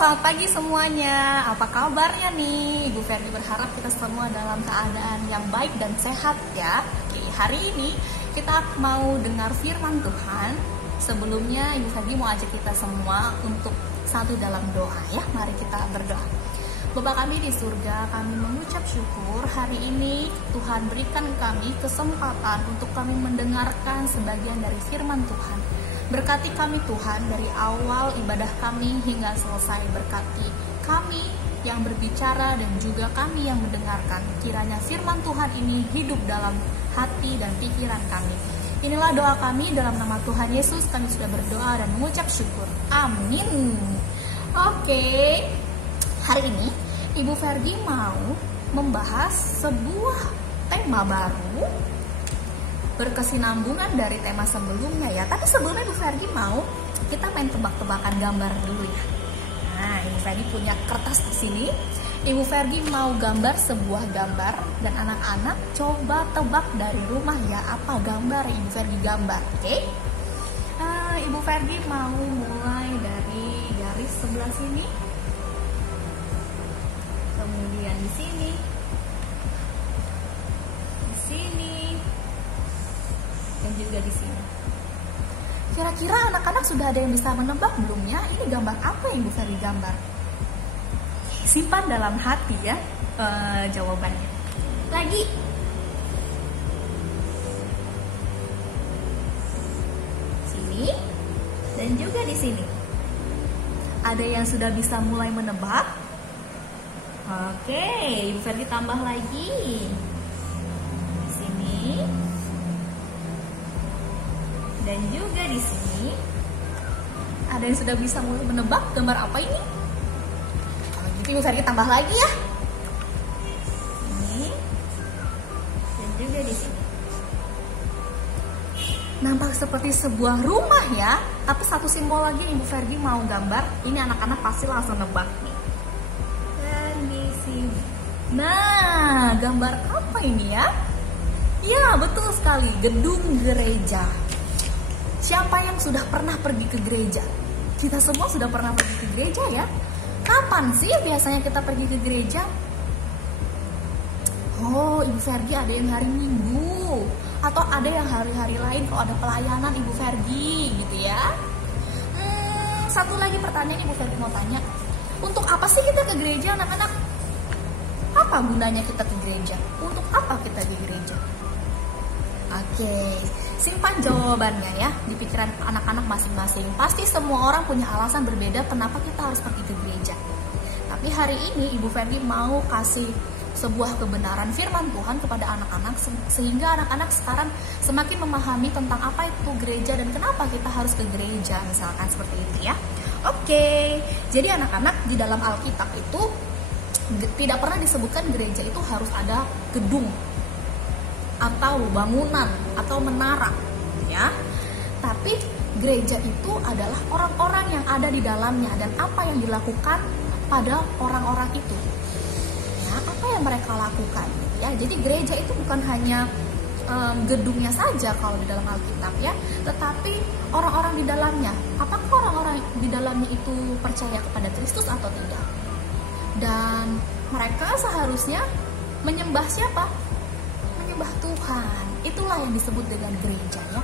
selamat pagi semuanya. Apa kabarnya nih? Ibu Ferdi berharap kita semua dalam keadaan yang baik dan sehat ya. Oke, hari ini kita mau dengar firman Tuhan. Sebelumnya Ibu Ferdi mau ajak kita semua untuk satu dalam doa ya. Mari kita berdoa. Bapa kami di surga, kami mengucap syukur hari ini Tuhan berikan kami kesempatan untuk kami mendengarkan sebagian dari firman Tuhan. Berkati kami Tuhan dari awal ibadah kami hingga selesai. Berkati kami yang berbicara dan juga kami yang mendengarkan. Kiranya firman Tuhan ini hidup dalam hati dan pikiran kami. Inilah doa kami dalam nama Tuhan Yesus. Kami sudah berdoa dan mengucap syukur. Amin. Oke, hari ini Ibu Ferdi mau membahas sebuah tema baru berkesinambungan dari tema sebelumnya ya. Tapi sebelumnya Ibu Ferdi mau kita main tebak-tebakan gambar dulu ya. Nah, Ibu Ferdi punya kertas di sini. Ibu Ferdi mau gambar sebuah gambar dan anak-anak coba tebak dari rumah ya apa gambar yang Ibu Ferdi gambar. Oke? Ibu Ferdi mau mulai dari garis sebelah sini. Kemudian di sini. Di sini. Dan juga di sini. Kira-kira anak-anak sudah ada yang bisa menebak belum ya? Ini gambar apa yang Ibu Ferdi gambar? Simpan dalam hati ya jawabannya. Lagi. Sini dan juga di sini. Ada yang sudah bisa mulai menebak? Oke, Ibu Ferdi tambah lagi. Sini. Dan juga di sini ada yang sudah bisa mulai menebak gambar apa ini? Kalau gitu Ibu Ferdi tambah lagi ya. Ini dan juga di sini. Nampak seperti sebuah rumah ya. Tapi satu simbol lagi yang Ibu Ferdi mau gambar. Ini anak-anak pasti langsung nebak nih. Dan di sini. Nah, gambar apa ini ya? Ya, betul sekali, gedung gereja. Siapa yang sudah pernah pergi ke gereja? Kita semua sudah pernah pergi ke gereja ya. Kapan sih biasanya kita pergi ke gereja? Oh, Ibu Ferdi ada yang hari Minggu. Atau ada yang hari-hari lain kalau ada pelayanan Ibu Ferdi gitu ya. Satu lagi pertanyaan Ibu Ferdi mau tanya. Untuk apa sih kita ke gereja anak-anak? Apa gunanya kita ke gereja? Untuk apa kita di gereja? Oke, simpan jawabannya ya di pikiran anak-anak masing-masing. Pasti semua orang punya alasan berbeda kenapa kita harus pergi ke gereja. Tapi hari ini Ibu Ferdi mau kasih sebuah kebenaran firman Tuhan kepada anak-anak sehingga anak-anak sekarang semakin memahami tentang apa itu gereja dan kenapa kita harus ke gereja, misalkan seperti itu ya. Oke, jadi anak-anak di dalam Alkitab itu tidak pernah disebutkan gereja itu harus ada gedung atau bangunan atau menara ya. Tapi gereja itu adalah orang-orang yang ada di dalamnya dan apa yang dilakukan pada orang-orang itu. Ya, apa yang mereka lakukan ya. Jadi gereja itu bukan hanya gedungnya saja kalau di dalam Alkitab ya, tetapi orang-orang di dalamnya. Apakah orang-orang di dalamnya itu percaya kepada Kristus atau tidak? Dan mereka seharusnya menyembah siapa? Menyembah Tuhan. Itulah yang disebut dengan gereja ya.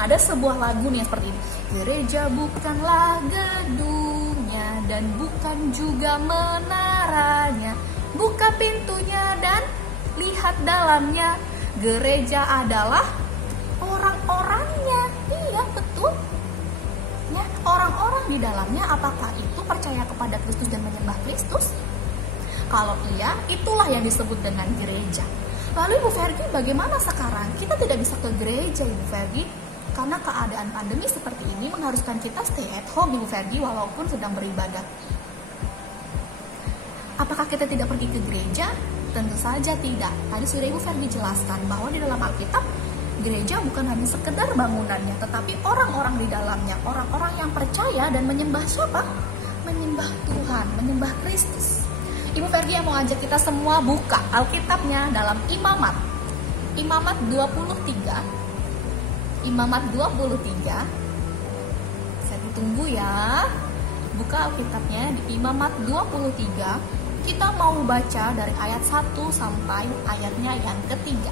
Ada sebuah lagu nih seperti ini. Gereja bukanlah gedungnya dan bukan juga menaranya. Buka pintunya dan lihat dalamnya. Gereja adalah orang-orangnya. Iya, betul. Ya, orang-orang di dalamnya apakah itu percaya kepada Kristus dan menyembah Kristus? Kalau iya, itulah yang disebut dengan gereja. Lalu Ibu Ferdi bagaimana sekarang? Kita tidak bisa ke gereja Ibu Ferdi karena keadaan pandemi seperti ini mengharuskan kita stay at home Ibu Ferdi walaupun sedang beribadah. Apakah kita tidak pergi ke gereja? Tentu saja tidak. Tadi sudah Ibu Ferdi jelaskan bahwa di dalam Alkitab gereja bukan hanya sekedar bangunannya, tetapi orang-orang di dalamnya, orang-orang yang percaya dan menyembah siapa? Menyembah Tuhan, menyembah Kristus. Ibu Ferdi yang mau ajak kita semua buka Alkitabnya dalam Imamat. Imamat 23. Imamat 23. Saya ditunggu ya. Buka buka Alkitabnya di Imamat 23. Kita mau baca dari ayat 1 sampai ayatnya yang ketiga.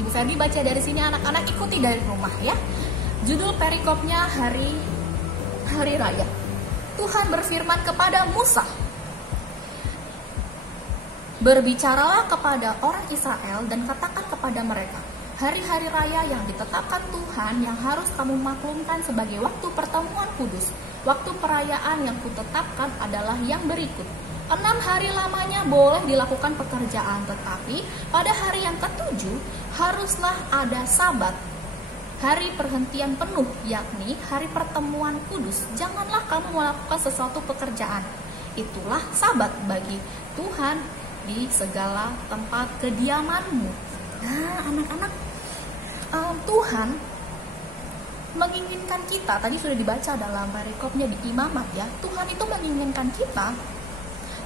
Ibu Ferdi baca dari sini, anak-anak ikuti dari rumah ya. Judul perikopnya hari raya. Tuhan berfirman kepada Musa, berbicaralah kepada orang Israel dan katakan kepada mereka, hari-hari raya yang ditetapkan Tuhan yang harus kamu maklumkan sebagai waktu pertemuan kudus. Waktu perayaan yang kutetapkan adalah yang berikut. 6 hari lamanya boleh dilakukan pekerjaan, tetapi pada hari yang ke-7 haruslah ada Sabat, hari perhentian penuh, yakni hari pertemuan kudus. Janganlah kamu melakukan sesuatu pekerjaan. Itulah Sabat bagi Tuhan di segala tempat kediamanmu. Nah, anak-anak, Tuhan menginginkan kita, tadi sudah dibaca dalam perikopnya di Imamat ya, Tuhan itu menginginkan kita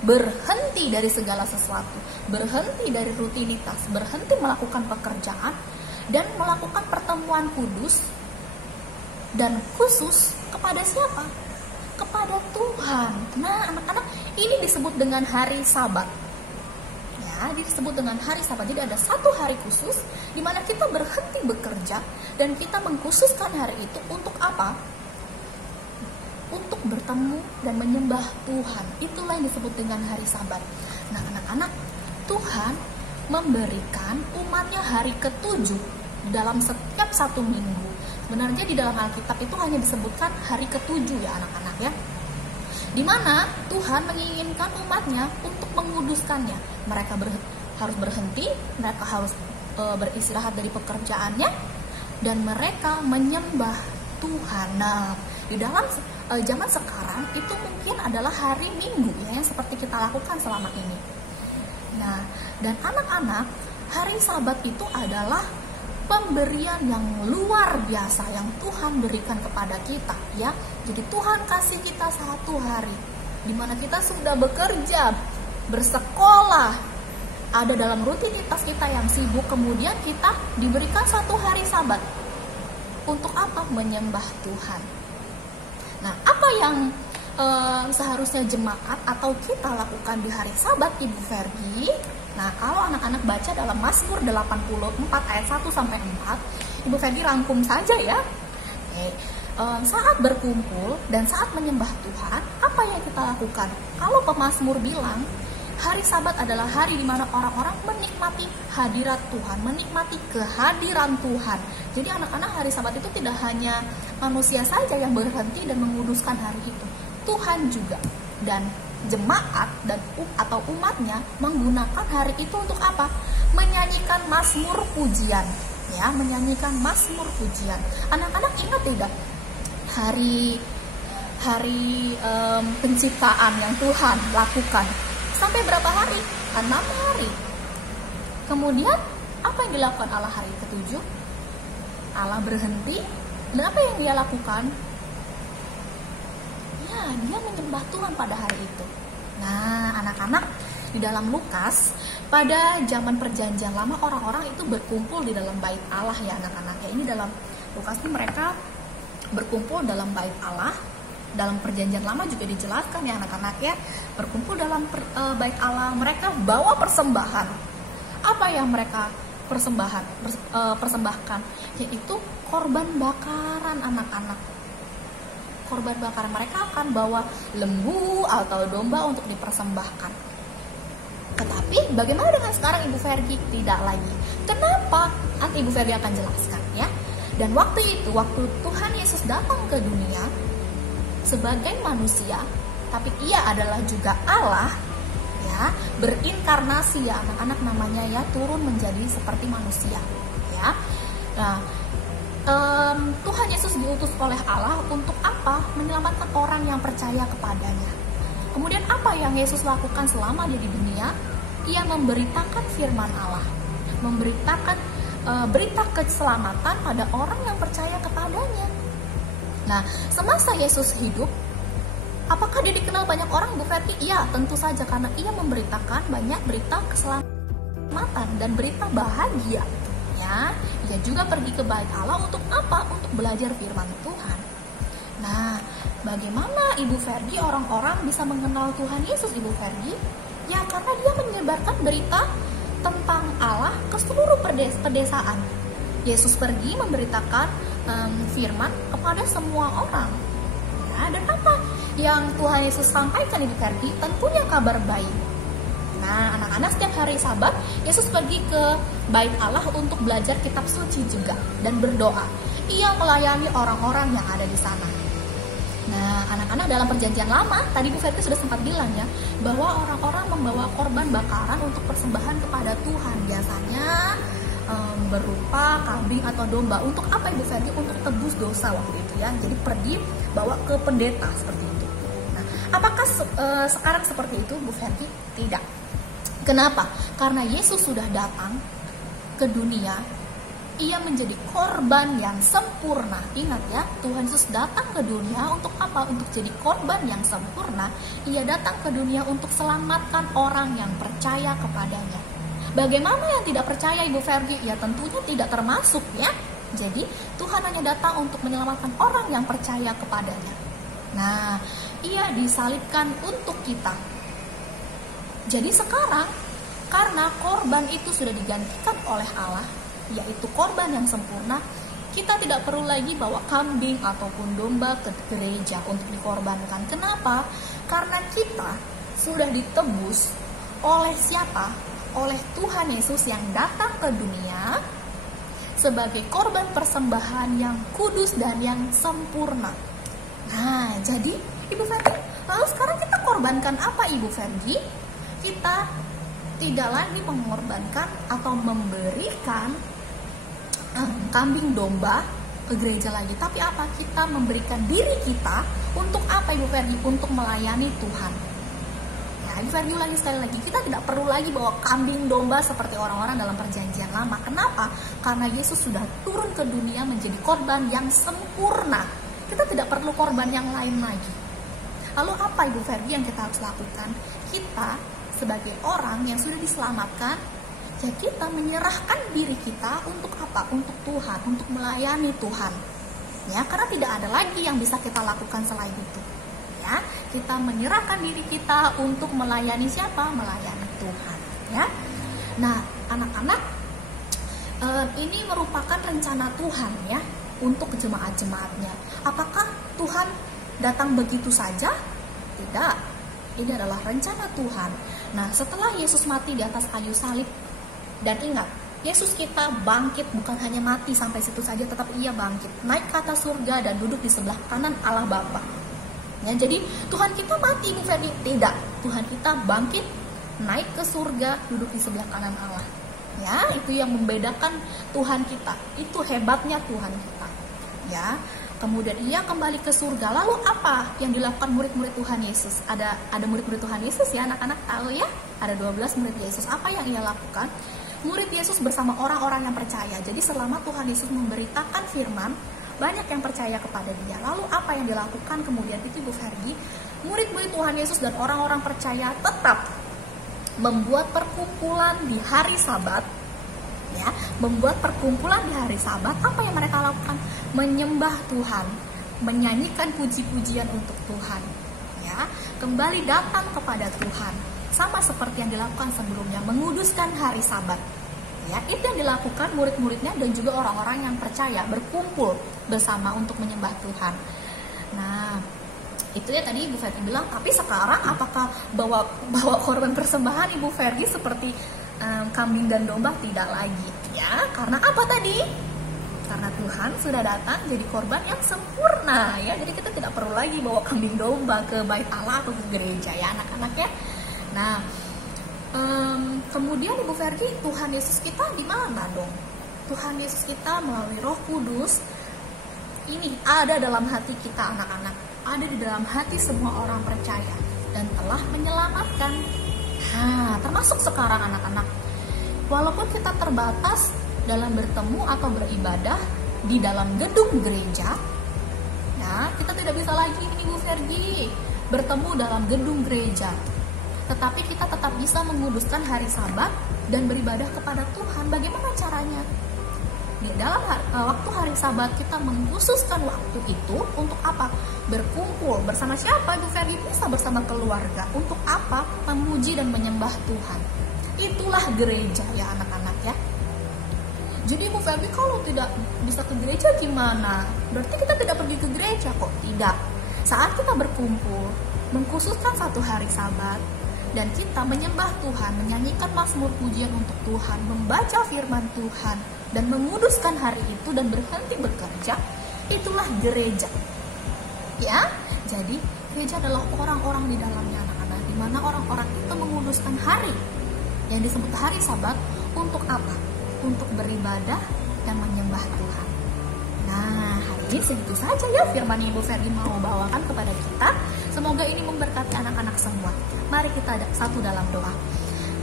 berhenti dari segala sesuatu, berhenti dari rutinitas, berhenti melakukan pekerjaan, dan melakukan pertemuan kudus dan khusus kepada siapa? Kepada Tuhan. Nah, anak-anak, ini disebut dengan hari Sabat. Ya, disebut dengan hari Sabat. Jadi ada satu hari khusus di mana kita berhenti bekerja dan kita mengkhususkan hari itu untuk apa? Untuk bertemu dan menyembah Tuhan. Itulah yang disebut dengan hari Sabat. Nah, anak-anak, Tuhan memberikan umatnya hari ke-7 dalam setiap satu minggu. Sebenarnya di dalam Alkitab itu hanya disebutkan hari ke-7 ya anak-anak ya, di mana Tuhan menginginkan umatnya untuk menguduskannya. Mereka harus berhenti, mereka harus beristirahat dari pekerjaannya, dan mereka menyembah Tuhan. Nah, di dalam zaman sekarang itu mungkin adalah hari Minggu ya, yang seperti kita lakukan selama ini. Nah, dan anak-anak, hari Sabat itu adalah pemberian yang luar biasa yang Tuhan berikan kepada kita ya. Jadi Tuhan kasih kita satu hari di mana kita sudah bekerja, bersekolah, ada dalam rutinitas kita yang sibuk, kemudian kita diberikan satu hari Sabat. Untuk apa? Menyembah Tuhan. Nah, apa yang seharusnya jemaat atau kita lakukan di hari Sabat, Ibu Ferdi? Nah, kalau anak-anak baca dalam Mazmur 84 ayat 1 sampai 4, Ibu Ferdi rangkum saja ya. Saat berkumpul dan saat menyembah Tuhan, apa yang kita lakukan? Kalau pemazmur bilang, hari Sabat adalah hari di mana orang-orang menikmati hadirat Tuhan, menikmati kehadiran Tuhan. Jadi anak-anak, hari Sabat itu tidak hanya manusia saja yang berhenti dan menguduskan hari itu. Tuhan juga, dan jemaat dan atau umatnya menggunakan hari itu untuk apa? Menyanyikan mazmur pujian, ya, menyanyikan mazmur pujian. Anak-anak ingat tidak hari penciptaan yang Tuhan lakukan? Sampai berapa hari? 6 hari. Kemudian apa yang dilakukan Allah hari ke-7? Allah berhenti, dan apa yang dia lakukan? Ya, dia menyembah Tuhan pada hari itu. Nah, anak-anak, di dalam Lukas, pada zaman perjanjian lama, orang-orang itu berkumpul di dalam bait Allah ya anak-anak. Ya, ini dalam Lukas ini mereka berkumpul dalam bait Allah. Dalam perjanjian lama juga dijelaskan ya anak-anak ya, berkumpul dalam bait Allah, mereka bawa persembahan. Apa yang mereka persembahkan? Yaitu korban bakaran anak-anak. Korban bakaran, mereka akan bawa lembu atau domba untuk dipersembahkan. Tetapi bagaimana dengan sekarang, Ibu Ferdi? Tidak lagi. Kenapa? Nanti Ibu Ferdi akan jelaskan ya. Dan waktu itu, waktu Tuhan Yesus datang ke dunia sebagai manusia, tapi ia adalah juga Allah ya, berinkarnasi ya anak-anak, namanya ya, turun menjadi seperti manusia ya. Nah, Tuhan Yesus diutus oleh Allah untuk apa? Menyelamatkan orang yang percaya kepadanya. Kemudian apa yang Yesus lakukan selama dia di dunia? Ia memberitakan firman Allah, memberitakan berita keselamatan pada orang yang percaya kepadanya. Nah, semasa Yesus hidup, apakah dia dikenal banyak orang, Bu Ferdi? Iya, tentu saja, karena ia memberitakan banyak berita keselamatan dan berita bahagia. Ya, ia juga pergi ke bait Allah untuk apa? Untuk belajar firman Tuhan. Nah, bagaimana Ibu Fergie orang-orang bisa mengenal Tuhan Yesus, Ibu Fergie? Ya, karena dia menyebarkan berita tentang Allah ke seluruh pedesaan. Yesus pergi memberitakan firman kepada semua orang. Ya, dan apa yang Tuhan Yesus sampaikan, Ibu Fergie? Tentunya kabar baik. Nah, anak-anak, setiap hari Sabat, Yesus pergi ke Bait Allah untuk belajar kitab suci juga dan berdoa. Ia melayani orang-orang yang ada di sana. Nah, anak-anak, dalam perjanjian lama, tadi Bu Fergie sudah sempat bilang ya, bahwa orang-orang membawa korban bakaran untuk persembahan kepada Tuhan. Biasanya berupa kambing atau domba. Untuk apa, Ibu Fergie? Untuk tebus dosa waktu itu ya. Jadi pergi bawa ke pendeta seperti itu. Nah, apakah sekarang seperti itu, Bu Fergie? Tidak. Kenapa? Karena Yesus sudah datang ke dunia. Ia menjadi korban yang sempurna. Ingat ya, Tuhan Yesus datang ke dunia untuk apa? Untuk jadi korban yang sempurna. Ia datang ke dunia untuk selamatkan orang yang percaya kepadanya. Bagaimana yang tidak percaya, Ibu Fergie? Ya tentunya tidak termasuk ya. Jadi Tuhan hanya datang untuk menyelamatkan orang yang percaya kepadanya. Nah, ia disalibkan untuk kita. Jadi sekarang, karena korban itu sudah digantikan oleh Allah, yaitu korban yang sempurna, kita tidak perlu lagi bawa kambing ataupun domba ke gereja untuk dikorbankan. Kenapa? Karena kita sudah ditebus oleh siapa? Oleh Tuhan Yesus yang datang ke dunia sebagai korban persembahan yang kudus dan yang sempurna. Nah, jadi Ibu Fergie, lalu sekarang kita korbankan apa, Ibu Fergie? Kita tidak lagi mengorbankan atau memberikan kambing domba ke gereja lagi, tapi apa? Kita memberikan diri kita untuk apa, Ibu Fergie? Untuk melayani Tuhan. Nah, Ibu Fergie ulangi sekali lagi, kita tidak perlu lagi bawa kambing domba seperti orang-orang dalam perjanjian lama. Kenapa? Karena Yesus sudah turun ke dunia menjadi korban yang sempurna. Kita tidak perlu korban yang lain lagi. Lalu apa, Ibu Fergie, yang kita harus lakukan? Kita sebagai orang yang sudah diselamatkan, ya kita menyerahkan diri kita untuk apa? Untuk Tuhan, untuk melayani Tuhan. Ya, karena tidak ada lagi yang bisa kita lakukan selain itu. Ya, kita menyerahkan diri kita untuk melayani siapa? Melayani Tuhan. Ya. Nah, anak-anak, ini merupakan rencana Tuhan ya untuk jemaat-jemaatnya. Apakah Tuhan datang begitu saja? Tidak. Ini adalah rencana Tuhan. Nah, setelah Yesus mati di atas kayu salib, dan ingat, Yesus kita bangkit, bukan hanya mati sampai situ saja, tetapi ia bangkit, naik ke atas surga dan duduk di sebelah kanan Allah Bapa. Ya, jadi Tuhan kita mati, Bu Fergie? Tidak. Tuhan kita bangkit, naik ke surga, duduk di sebelah kanan Allah. Ya, itu yang membedakan Tuhan kita. Itu hebatnya Tuhan kita. Ya. Kemudian ia kembali ke surga. Lalu apa yang dilakukan murid-murid Tuhan Yesus? Ada murid-murid Tuhan Yesus ya, anak-anak tahu ya? Ada 12 murid Yesus. Apa yang ia lakukan? Murid Yesus bersama orang-orang yang percaya. Jadi selama Tuhan Yesus memberitakan firman, banyak yang percaya kepada dia. Lalu apa yang dilakukan kemudian itu, Ibu Fergie? Murid-murid Tuhan Yesus dan orang-orang percaya tetap membuat perkumpulan di hari Sabat. Ya, membuat perkumpulan di hari Sabat. Apa yang mereka lakukan? Menyembah Tuhan, menyanyikan puji-pujian untuk Tuhan. Ya, kembali datang kepada Tuhan. Sama seperti yang dilakukan sebelumnya, menguduskan hari Sabat. Ya, itu yang dilakukan murid-muridnya dan juga orang-orang yang percaya, berkumpul bersama untuk menyembah Tuhan. Nah, itu ya tadi Ibu Fergie bilang, tapi sekarang apakah bawa korban persembahan, Ibu Fergie, seperti kambing dan domba? Tidak lagi ya. Karena apa tadi? Karena Tuhan sudah datang jadi korban yang sempurna ya. Jadi kita tidak perlu lagi bawa kambing domba ke Bait Allah atau ke gereja ya, anak-anak ya. Nah, kemudian Ibu Fergie, Tuhan Yesus kita di mana dong? Tuhan Yesus kita melalui Roh Kudus ini ada dalam hati kita, anak-anak, ada di dalam hati semua orang percaya dan telah menyelamatkan. Nah, termasuk sekarang anak-anak, walaupun kita terbatas dalam bertemu atau beribadah di dalam gedung gereja, ya kita tidak bisa lagi ini, Ibu Fergie, bertemu dalam gedung gereja. Tetapi kita tetap bisa menguduskan hari Sabat dan beribadah kepada Tuhan. Bagaimana caranya? di dalam waktu hari Sabat kita mengkhususkan waktu itu untuk apa? Berkumpul bersama siapa? Ibu Ferdi? Bisa bersama keluarga. Untuk apa? Memuji dan menyembah Tuhan. Itulah gereja ya anak-anak ya. Jadi Ibu Ferdi, kalau tidak bisa ke gereja gimana? Berarti kita tidak pergi ke gereja kok? Tidak. Saat kita berkumpul, mengkhususkan satu hari Sabat, dan kita menyembah Tuhan, menyanyikan mazmur pujian untuk Tuhan, membaca firman Tuhan, dan menguduskan hari itu dan berhenti bekerja, itulah gereja. Ya, jadi gereja adalah orang-orang di dalamnya anak-anak, di mana orang-orang itu menguduskan hari yang disebut hari Sabat untuk apa? Untuk beribadah dan menyembah Tuhan. Nah, hari ini segitu saja ya firman yang Ibu Ferdi mau bawakan kepada kita. Semoga ini memberkati anak-anak semua. Mari kita satu dalam doa.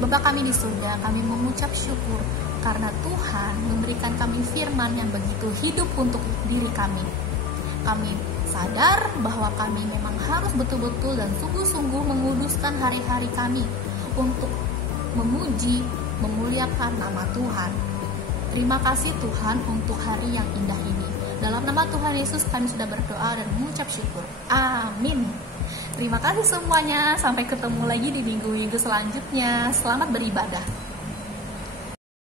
Bapa kami di surga, kami mengucap syukur karena Tuhan memberikan kami firman yang begitu hidup untuk diri kami. Kami sadar bahwa kami memang harus betul-betul dan sungguh-sungguh menguduskan hari-hari kami untuk memuji, memuliakan nama Tuhan. Terima kasih Tuhan untuk hari yang indah ini. Dalam nama Tuhan Yesus kami sudah berdoa dan mengucap syukur. Amin. Terima kasih semuanya. Sampai ketemu lagi di minggu-minggu selanjutnya. Selamat beribadah.